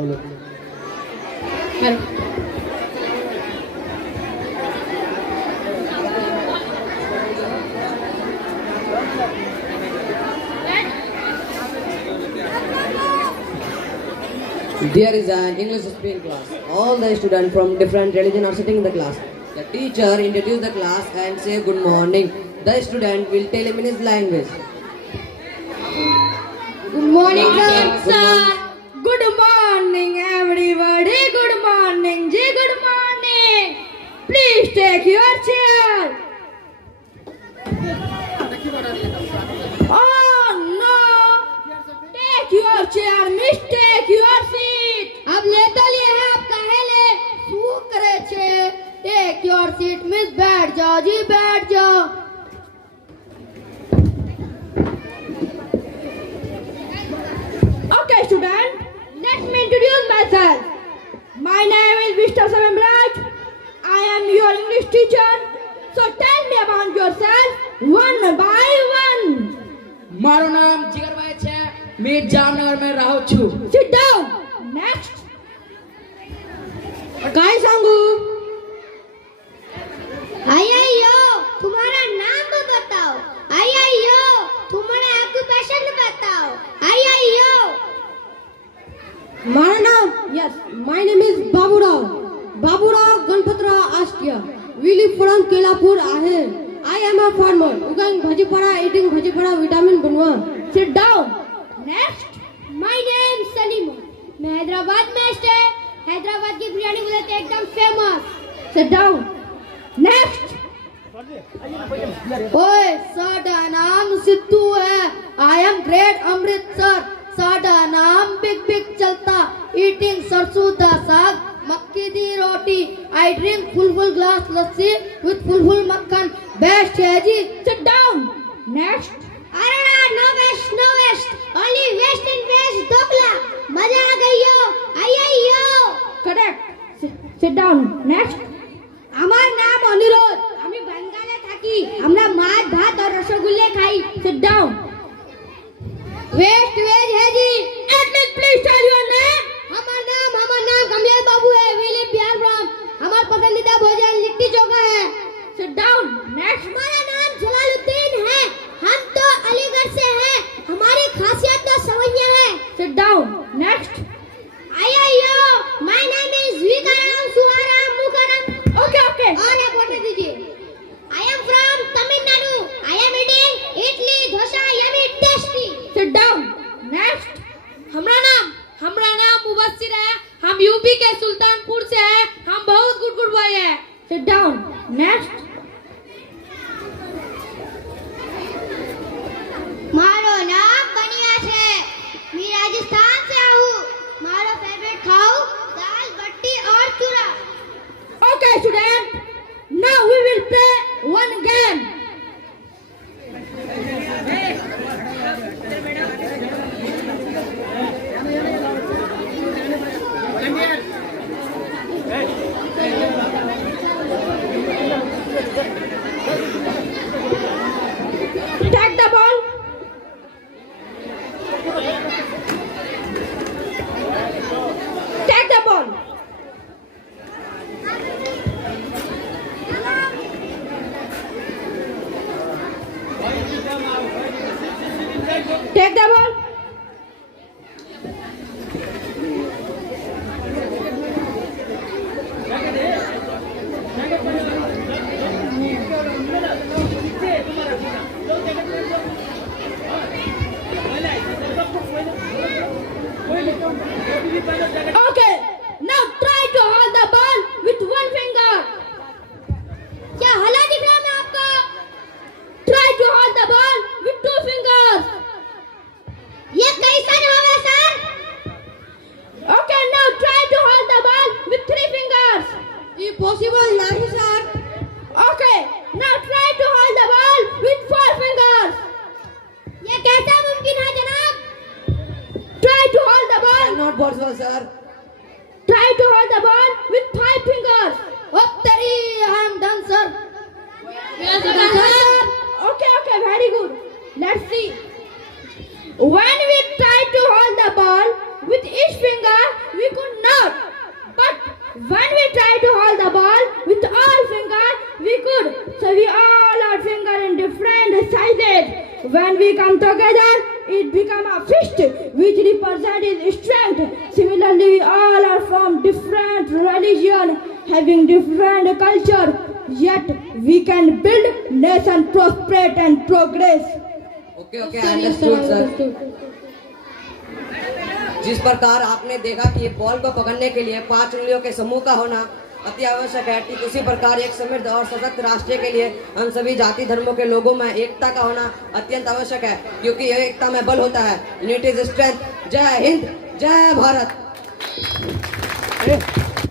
There is an English speaking class. All the students from different religion are sitting in the class. The teacher introduces the class and say good morning. The student will tell him in his language. Good morning, Good sir. morning. Good morning, everybody. Good morning, ji. Good morning. Please take your chair. Oh no! Take your chair, miss. Take your seat. अब ले तो लिए है, आप काहे ले? શું કરે છે? Take your seat, miss. बैठ जाओ जी, बैठ जाओ. Okay, student. Let me introduce myself. My name is Mr. Samimraj. I am your English teacher. So tell me about yourself one by one. મારું નામ જીગરભાઈ છે. મેં જામનગર में રહું છું. Sit down. Next. काय सांगू? आइयो तुम्हारा नाम बताओ. आइयो तुम्हारा ऑक्यूपेशन बताओ. आइयो My name? Yes, my name is Baburao. Baburao Ganpatram Ashtia. We live from Kelapur आहे. I am a farmer. Ugang bhajipara, eating bhajipara, vitamin बनवा. Sit down. Next. My name Salim. मैं हैदराबाद में स्टे. हैदराबाद की बिरयानी बोलते हैं एकदम फेमस. Sit down. Next. ओए साडा नाम सिद्धू है. I am great Amritsar. साडा नाम बिग बिग चलता. Eating सरसों दा साग, मक्की दी रोटी. I drink full glass lassi with full मक्खन. Best है जी. Sit down. Next. अरे no waste no waste. Only west and west दोगला. मजा आ गई हो. आइयो Correct. Sit down. Next. আমার নাম অনিরোধ. আমি বেঙ্গলে থাকি. আমরা মাছ ভাত আর রসগোল্লা খাই. Sit down. West veg है जी. At least please tell your name. हमारा नाम कमलेश बाबू है. We live Bihar from. हमारा पसंदीदा भोजन लिट्टी चोखा है. Sit down. Next. हमारा नाम जलालुद्दीन है. हम तो अलीगढ़ से हैं. हमारी खासियत तो सवैया है. Sit down. Next. आइयो my name is विकाराम सुहाराम मुकाराम. Okay. और एक बोलने दीजिए. I am from Tamil Nadu. I am eating idli dosa yummy tasty. Sit down. Next. हमरा नाम मुबस्सिर है. हम यूपी के सुल्तानपुर से हैं. हम बहुत गुड बॉय हैं. Sit down. Next. मारो नाम बनिया છે. मैं राजस्थान से हूँ. मारो फेवरेट खाओ दाल बट्टी और चूरा. Okay, student. Now we will play one game. Take the ball. Take the ball. Take the ball. Okay. Now try to hold the ball with one finger. क्या हला दिख रहा है मैं आपको? Try to hold the ball with two fingers. ये कैसा होगा sir? Okay, now try to hold the ball with three fingers. Impossible, nahi sir. Okay, now try to hold the ball with four fingers. ये कैसा मुमकिन है जनाब? Try to hold the ball. Not possible, sir. Try to hold the ball with five fingers. Oh, Tari, I am done, sir. Yes, sir. Okay, very good. Let's see. When we try to hold the ball with each finger, we good. So we all are finger in different sizes. When we come together, it become a fist which represents strength. Similarly, we all are from different religion, having different culture. Yet we can build nation, prosperate and progress. Okay okay understood sir. जिस प्रकार आपने देखा कि ball को पकड़ने के लिए 5 उंगलियों के समूह का होना अति आवश्यक है, ठीक उसी प्रकार एक समृद्ध और सशक्त राष्ट्र के लिए हम सभी जाति धर्मों के लोगों में एकता का होना अत्यंत आवश्यक है, क्योंकि यह एकता में बल होता है। Unity is strength. जय हिंद, जय भारत।